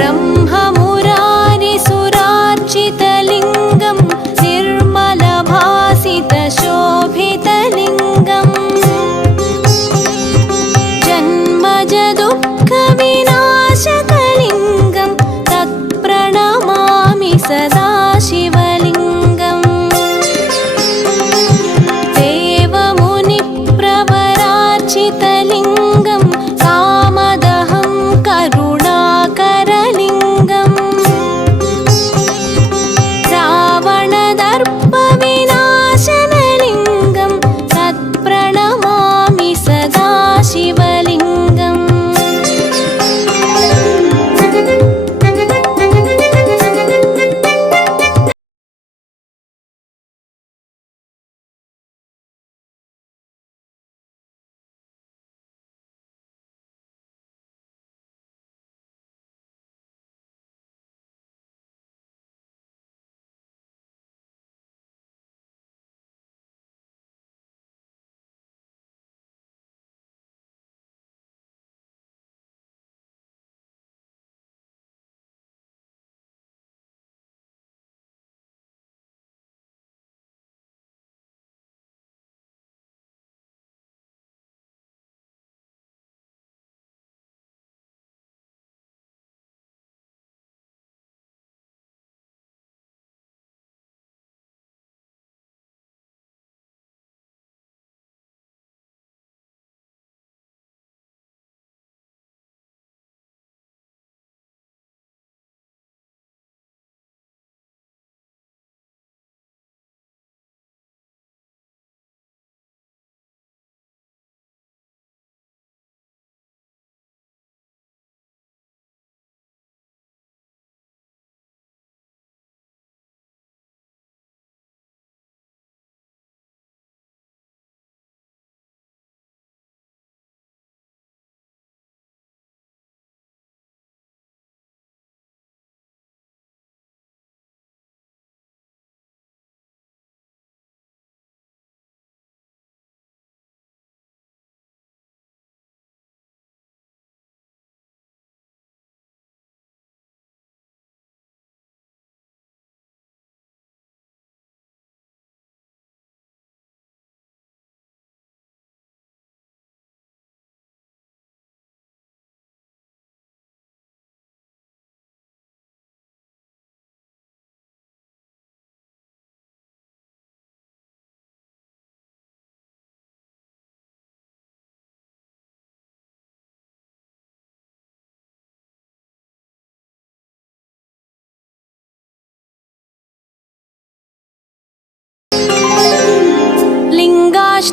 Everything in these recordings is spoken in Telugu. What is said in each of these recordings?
ब्रह्ममुरारिसुरार्चितलिङ्गं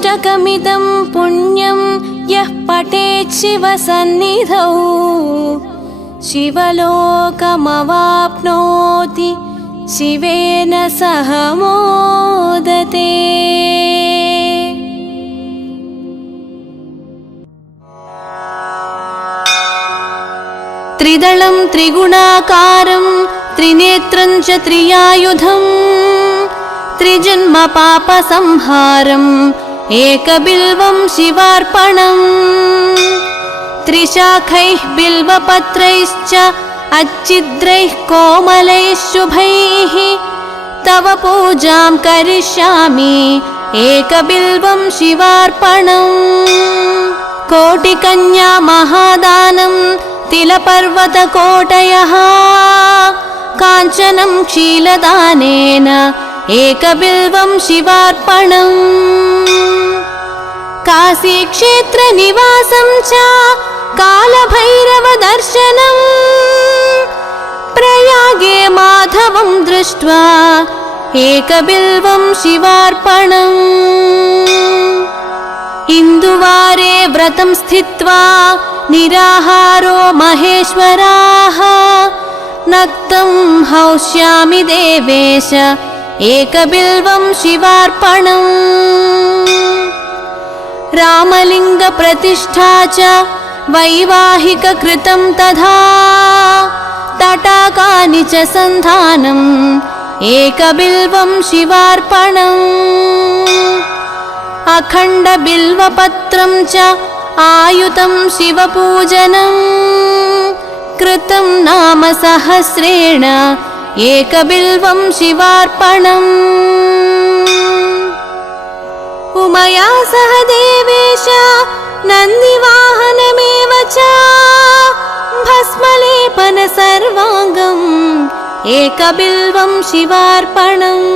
लिङ्गाष्टकमिदं पुण्यं यः पठेत् शिवसन्निधौ। शिवलोकमवाप्नोति शिवेन सह मोदते। त्रिदलं त्रिगुणाकारं त्रिनेत्रं च त्रियायुधम् त्रिजन्मपापसंहारम् एकबिल्वं शिवार्पणम्। त्रिशाखैः बिल्वपत्रैश्च अच्छिद्रैः कोमलैः शुभैः। तव पूजां करिष्यामि एकबिल्वं शिवार्पणम्। कोटिकन्या महादानं तिलपर्वतकोटयः। काञ्चनं क्षीलदानेन एकबिल्वं शिवार्पणम् काशीक्षेत्रनिवासं च कालभैरवदर्शनम् प्रयागे माधवं दृष्ट्वा एकबिल्वं शिवार्पणम्। इन्दुवारे व्रतं स्थित्वा निराहारो महेश्वराः। नक्तं हौष्यामि देवेश एकबिल्वं शिवार्पणम् रामलिङ्गप्रतिष्ठा च वैवाहिककृतं तथा। तटाकानि च सन्धानम् एकबिल्वं शिवार्पणम्। अखण्डबिल्वपत्रं च आयुतं शिवपूजनम् कृतं नाम सहस्रेण एकबिल्वं शिवार्पणम् उमया सह देवेश नन्दिवाहनमेव च। भस्मलेपन सर्वाङ्गम् एकबिल्वं शिवार्पणम्।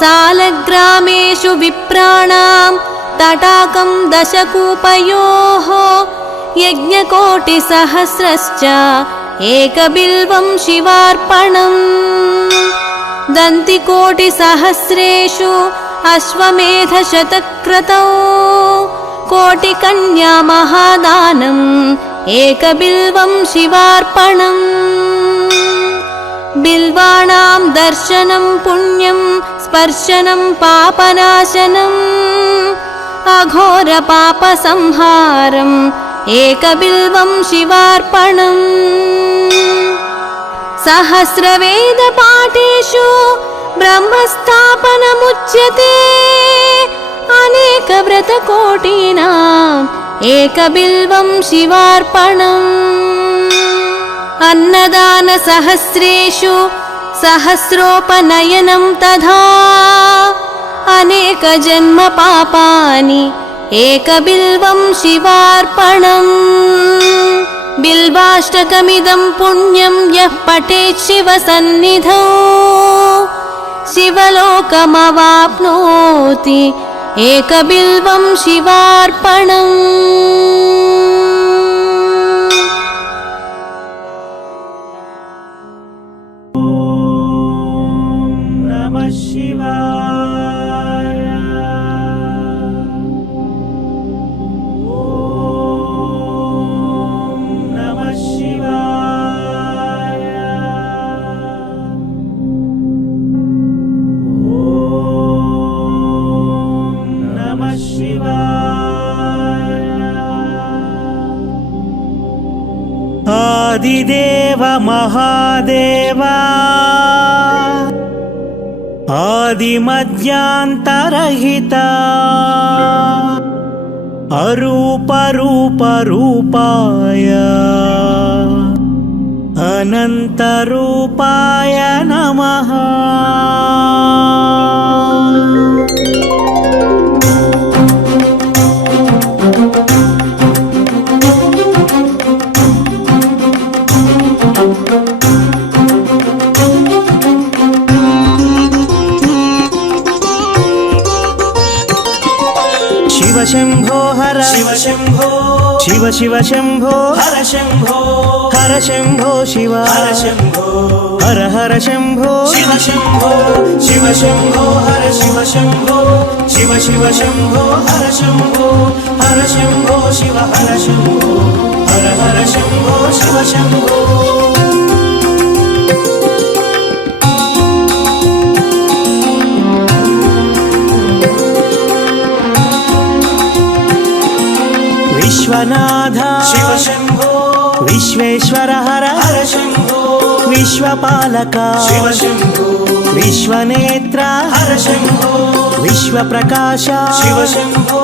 सालग्रामेषु विप्राणां तटाकं दशकूपयोः यज्ञकोटिसहस्रश्च एकबिल्वं शिवार्पणम्। दन्तिकोटिसहस्रेषु अश्वमेधशतक्रतौ कोटिकन्या महादानम् एकबिल्वं शिवार्पणम् बिल्वाणां दर्शनं पुण्यं स्पर्शनं पापनाशनम् अघोरपापसंहारम् एकबिल्वं शिवार्पणम् सहस्रवेदपाठेषु ब्रह्मस्थापनमुच्यते। अनेकव्रतकोटीनाम् एकबिल्वं शिवार्पणम्। अन्नदानसहस्रेषु सहस्रोपनयनं तथा अनेकजन्मपापानि एकबिल्वं शिवार्पणम्। बिल्वाष्टकमिदं पुण्यं यः पठेत् शिवसन्निधौ शिवलोकमवाप्नोति एकबिल्वं शिवार्पणम् ఆదిదేవ మహాదేవా ఆది మధ్యాంతరహిత అరూప రూప శివ శివ శంభో. హర శంభో. హర శంభో శివ. హర శంభో. హర హర శంభో. శివ శంభో. శివ శంభో. హర శివ శంభో. శివ శివ శంభో. హర శంభో. హర శంభో. శివ హర శంభో. హర హర శంభో. శివ శంభో. विश्वनाथ शिव शम्भो विश्वेश्वर हर हर शम्भो विश्वपालक शिव शम्भो विश्वनेत्र हर शम्भो विश्वप्रकाश शिव शम्भो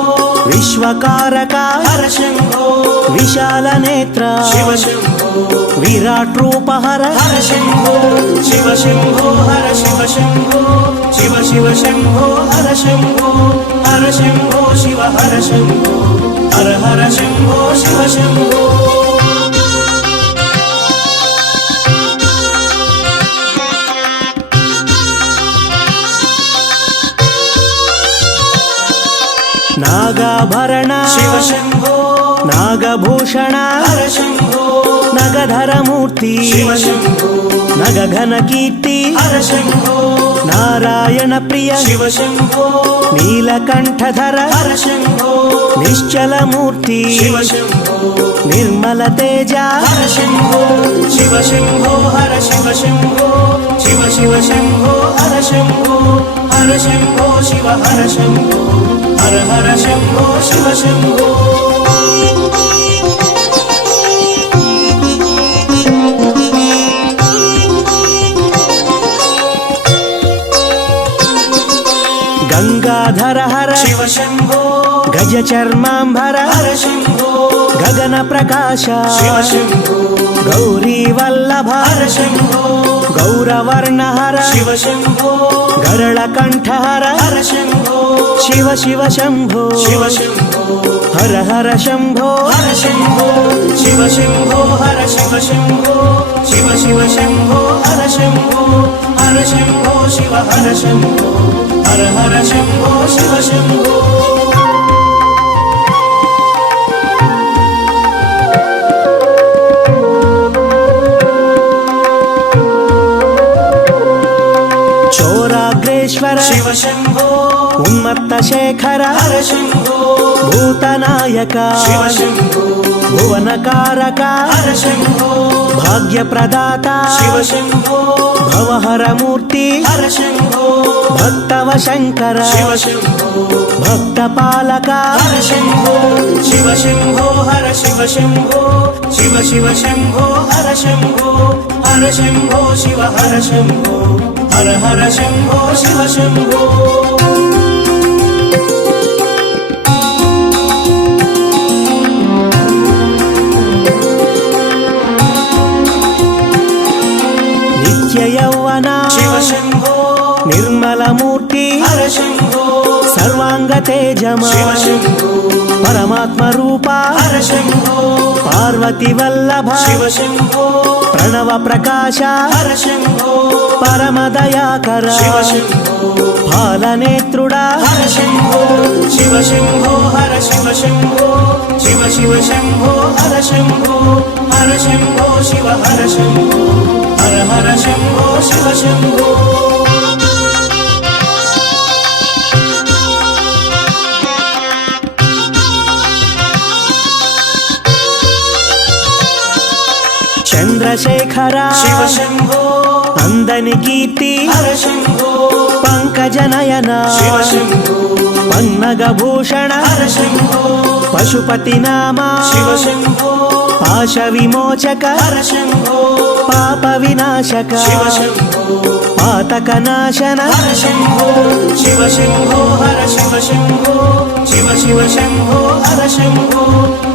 विश्वकारक हर शम्भो विशालनेत्र शिव शम्भो विराट रूप हर हर शम्भो शिव शम्भो हर शिव शम्भो शिव शिव शम्भो हर शम्भो हर शम्भो शिव हर शम्भो హర హర శంభో శివ శంభో. నాగాభరణ శివ శంభో నాగభూషణ హర శంభో. నగధరమూర్తి నగఘన కీర్తి నారాయణ ప్రియ నీలకంఠధర నిశ్చలమూర్తి నిర్మల తేజ శివ శంభో హర శివ శంభో శివ శివ శంభో హర శంభో హర శంభో శివ హర శంభో హర హర శంభో శివ శంభో గంగాధర హర శివ శంభో గజ చర్మాంబర హర శంభో గగన ప్రకాశ శివ శంభో గౌరీ వల్లభ హర శంభో గౌరవర్ణ హర శివ శంభో గరళ కంఠ హర హర శంభో శివ శివ శంభో శివ శంభో హర హర శంభో హర శంభో శివ శంభో హర శివ శంభో శివ శివ శంభో హర శంభో హర శంభో శివ హర శంభో. హర హర శంభో శివ శంభో. చోరాగ్రేశ్వర శివ శంభో. ఉన్మత్త శేఖర హర శంభో. భూతనాయక. శివ శంభో. భువనకారక హర శంభో భాగ్య ప్రదాత శివ శంభో భవహర మూర్తి హర శంభో భక్తవ శంకర శివ శంభో భక్త పాలక హర శంభో శివ శంభో హర శివ శంభో శివ శివ శంభో హర శంభో హర శంభో శివ హర శంభో హర హర శంభో శివ శంభో నిత్య యౌవన శివ శంభో నిర్మల మూర్తి హర శంభో సర్వాంగ తేజమా? పరమాత్మ రూప? పార్వతి వల్లభ? ప్రణవ ప్రకాశ? హర శంభో పరమ దయాకర? శివ శంభో హర శివ శంభో హర శివ శంభో శివ శివ శంభో హర శంభో. హర శంభో. శివ హర శంభో. హర శంభో శివ శంభో. చంద్రశేఖర శివ శంభో. అందని కీర్తి హర శంభో. పంకజనయన శివ శంభో. పన్నగ భూషణ హర శంభో. పశుపతి నామా శివ శంభో. పాశ విమోచక పాప వినాశక పాతక నాశన శివ శంభో హర శివ శంభో శివ శివ శంభో హర శంభో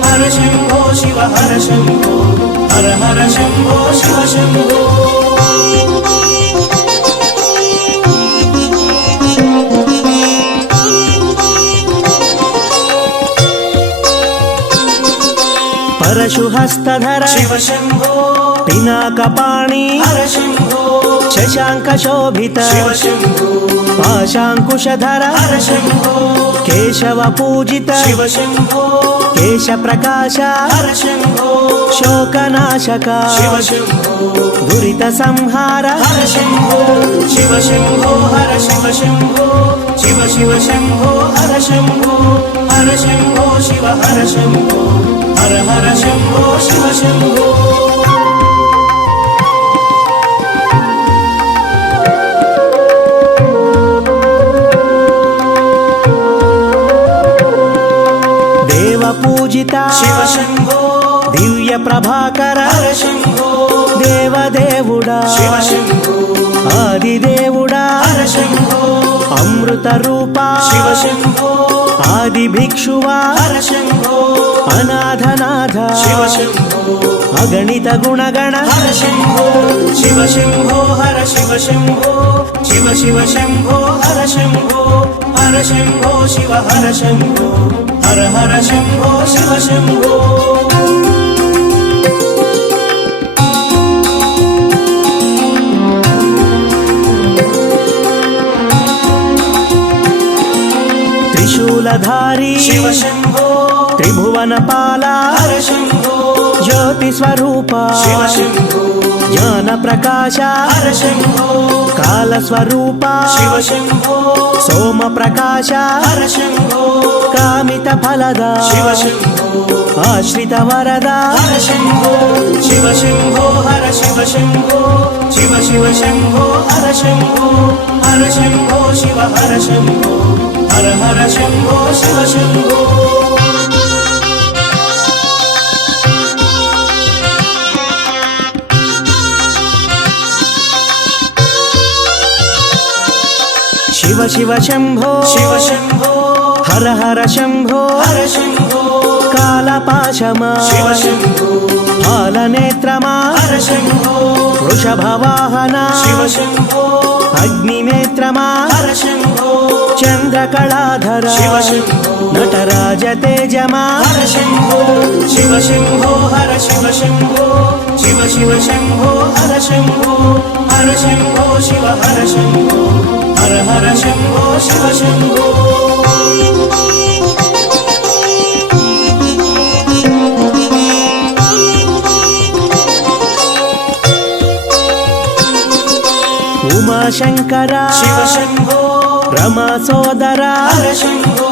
హర శంభో శివ హర శంభో హర హర శంభో శివ శంభో. పరశుహస్తధర శివ శంభో పినాకపాణి హర శంభో శశాంక శోభిత శివ శంభో పాశాంకుశధర హర శంభో కేశవ పూజిత శివ శంభో కేశ ప్రకాశ హర శంభో శోకనాశక శివ శంభో దురిత సంహార హర శంభో శివ శంభో హర శివ శంభో దివ్య ప్రభాకర. శంభో దేవదేవుడా. ఆదిదేవుడా. శంభో అమృత రూపా ఆది భిక్షువా శంభో అనాథనాథ అగణిత గుణగణ. హర శంభో శివ శంభో హర శివ శంభో శివ శివ శంభో హర శంభో హర శంభో శివ హర శంభో. హర హర శంభో శివ శంభో. త్రిశూలధారి శివ శంభో. త్రిభువన పాల హర శంభో. జ్యోతి స్వరూప జ్ఞాన ప్రకాశ కాల స్వరూప సోమ ప్రకాశ కామిత ఫలద ఆశ్రిత వరద శివ శంభో హర శివ శంభో శివ శివ శంభో హర శంభో హర శంభో శివ హర శంభో హర హర శంభో శివ శంభో శివ శివ శంభో శివ శంభో హర హర శంభో హర శంభో కాలపాశమా శివ శంభో పాలనేత్రమా హర శంభో వృషభవాహన శివ శంభో అగ్నినేత్రమా హర శంభో చంద్రకళాధర శివ శంభో నటరాజ తేజమా హర శంభో శివ శంభో హర శివ శంభో శివ శివ శంభో హర శంభో హర శంభో శివ హర శంభో. హర హర శంభో శివ శంభో ఉమాశంకర శివ శంభో రమా సోదర హర శంభో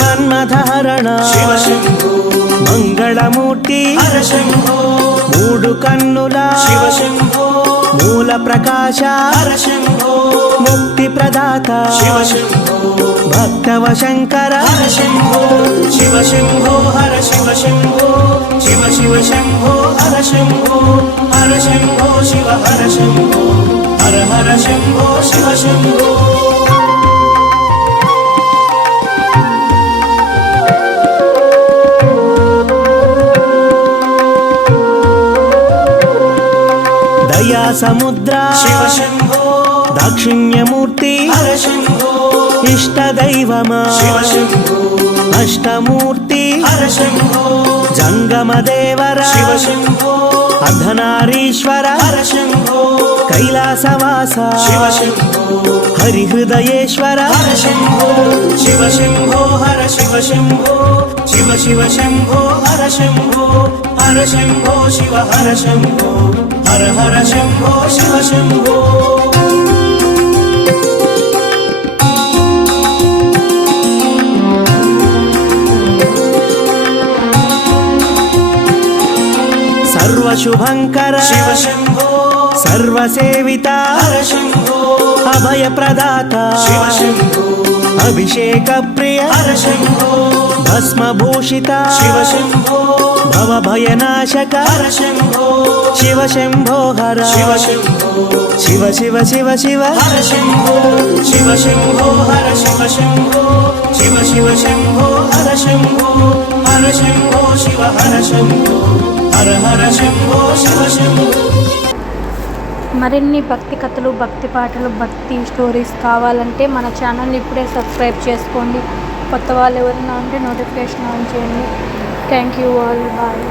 మన్మధరణ శివ శంభో మంగళమూర్తి మూడు కన్నుల మూల ప్రకాశ ముక్తి ప్రదాత భక్తవ శంకర శంభో శివ శంభో హర శివ శంభో శివ శివ శంభో హర శంభో హర శంభో శివ హర శంభో హర హర శంభో శివ శంభో. సముద్ర దాక్షిణ్యమూర్తి హర శంభో ఇష్ట దైవమా శివ శంభో అష్టమూర్తి హర శంభో జంగమ దేవర శివ శంభో అర్ధనారీశ్వర కైలాసవాస హరిహృదయేశ్వర శివ శంభో హర శివ శంభో శివ శివ శంభో హర శంభో హర శంభో శివ హర శంభో హర హర శంభో శివ శంభో. సర్వశుభంకర శివ శంభో సర్వసేవిత హర శంభో అభయ ప్రదాత శివ శంభో. భస్మభూషిత శివ శంభో భవ భయనాశక హర శంభో శివ శంభో హర శివ శంభో శివ శివ శివ శివ హర శంభో శివ శంభో హర శివ శంభో శివ శివ శంభో హర శంభో హర శంభో శివ హర శంభో హర హర శంభో శివ శంభో మరిన్ని భక్తి కథలు భక్తి పాటలు భక్తి స్టోరీస్ కావాలంటే మన ఛానల్ని ఇప్పుడే సబ్స్క్రైబ్ చేసుకోండి. కొత్త వాళ్ళు ఎవరైనా ఉంటే నోటిఫికేషన్ ఆన్ చేయండి. Thank you all bye